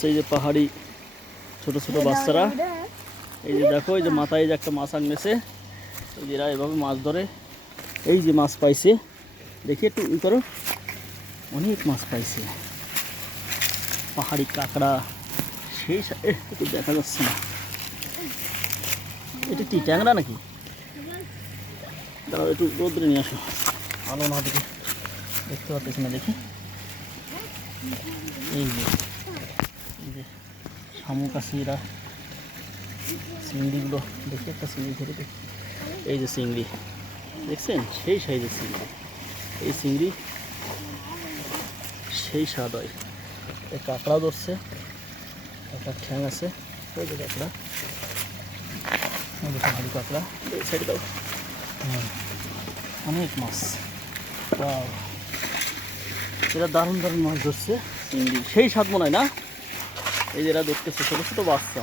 আসছে এই যে পাহাড়ি ছোট ছোট বাচ্চারা। এই যে দেখো, এই যে মাথায় যে একটা মাছ আনছে, এই যে এরা এভাবে মাছ ধরে। এই যে মাছ পাইছে, দেখি একটু ই করো, অনেক মাছ পাইছে, পাহাড়ি কাঁকড়া। সেই একটু দেখা যাচ্ছে না, এটা কি ট্যাংরা নাকি? দাঁড়াও একটু রোদ্রে নিয়ে আসো, আলো না দেখে দেখতে পাচ্ছি না। দেখি এই যে শামুক আছে, এরা চিংড়িগুলো দেখি, একটা চিংড়ি ধরে দেখি। এই যে চিংড়ি দেখছেন, সেই সাইজের চিংড়ি। এই চিংড়ি সেই স্বাদ হয়। এই কাঁকড়া ধরছে, একটা ঠ্যাং আছে, ওই যে কাঁকড়া, পাহাড়ি কাঁকড়া। এই সাইডে দাও, অনেক মাছ। এরা দারুণ দারুণ মাছ ধরছে, চিংড়ি সেই স্বাদ মনে হয় না? এই যে এরা দেখতেছে ছোটো ছোটো বাচ্চা,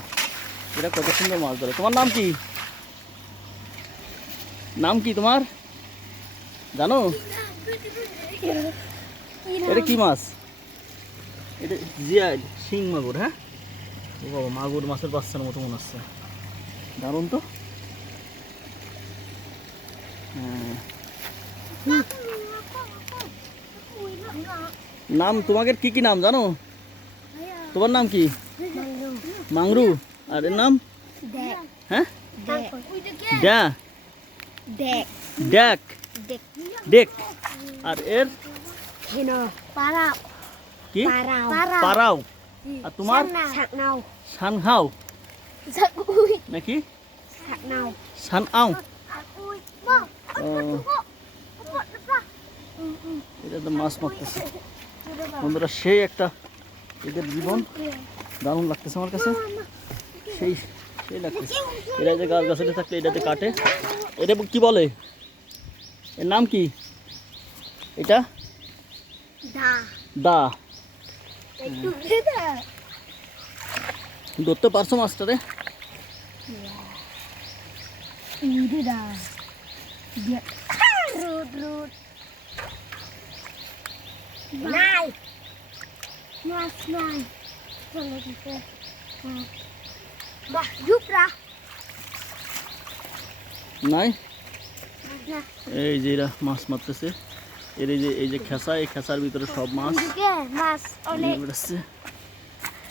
এরা কত সুন্দর মাছ ধরে। তোমার নাম কি? নাম কি তোমার জানো? এটা কি মাছ? এটা জিয়াইড শিং মাগুর। হ্যাঁ বাবা, মাগুর মাছের বাচ্চার মতো মনে হচ্ছে, দারুণ তো। নাম তোমাদের কি কি নাম জানো? তোমার নাম কি? মাংরু। আর এর নাম? হ্যাঁ, ড্যা, ড্যাক, ডেক। আর এর কি? পারাও। আর তোমার? সানহাও নাকি? সানআও। এটা তো মাছ মারতেছে বন্ধুরা, সেই একটা এদের জীবন, দারুণ লাগতেছে আমার কাছে, সেই সেই লাগতেছে। এরা যে গাছ গাছালি থাকলে এটাতে কাটে। এটা কি বলে? এর নাম কি? এটা দা। ধরতে পারছো মাছটারে? নাই, এই যে এরা মাছ মারতেছে। এর এই যে খেসা, এই খেসার ভিতরে সব মাছ বেরোচ্ছে।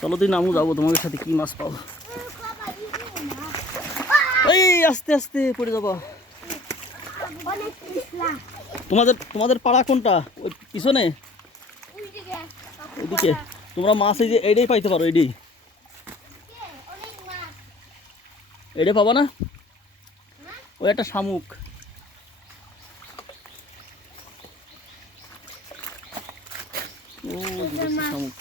চলো তুই নামু, যাবো তোমাদের সাথে, কি মাছ পাবো। এই আস্তে আস্তে পড়ে যাবো। তোমাদের পাড়া কোনটা? ওই পিছনে ওইদিকে তোমরা মাছ এই যে এইটাই পাইতে পারো, এইটাই এইটা পাবা না? ওই একটা শামুক, শামুক।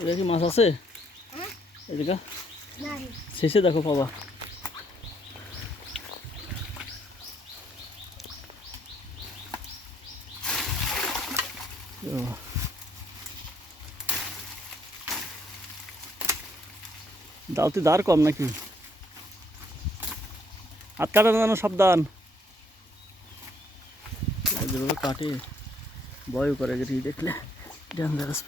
এটা কি মাছ আছে? এদিকে শেষে দেখো পাবা। দাওতে দাঁড় কম নাকি? হাত কাটা যেন, সাবধান। যেভাবে কাটে ভয় করে, যেটি দেখলে ডেঞ্জারাস।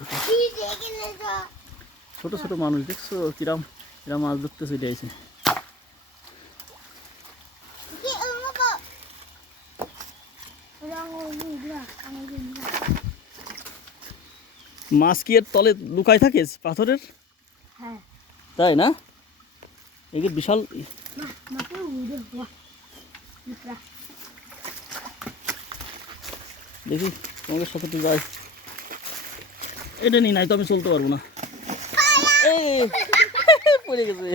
ছোট ছোট মানুষ দেখছো কিরাম এরা মাছ ধরতে চলে আসে। মাছ কি এর তলে লুকায় থাকে পাথরের? তাই না? এই বিশাল। দেখি তোমাদের সাথে তো যাই। এটা নিয়ে নাই তো আমি চলতে পারবো না। পড়ে গেছে,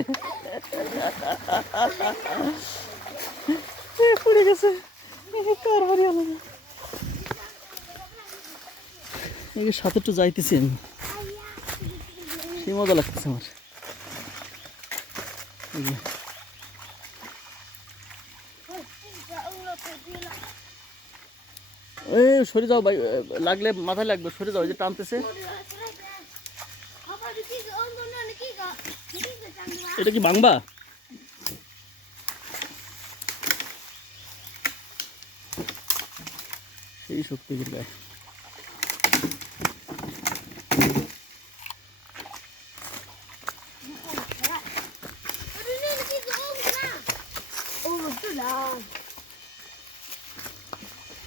পড়ে গেছে। সাথে একটু যাইতেছি আমি, সেই মজা লাগতেছে আমার। সরে যাও ভাই, লাগলে মাথায় লাগবে, সরে যাও। এই যে টানতেছে। এটা কি ভাঙবা? এই শক্তিগির গায়ে।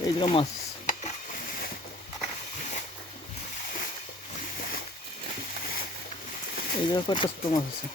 এই জায়গা মাছ, এই জায়গা কয়েকটা ছোট মাছ আছে।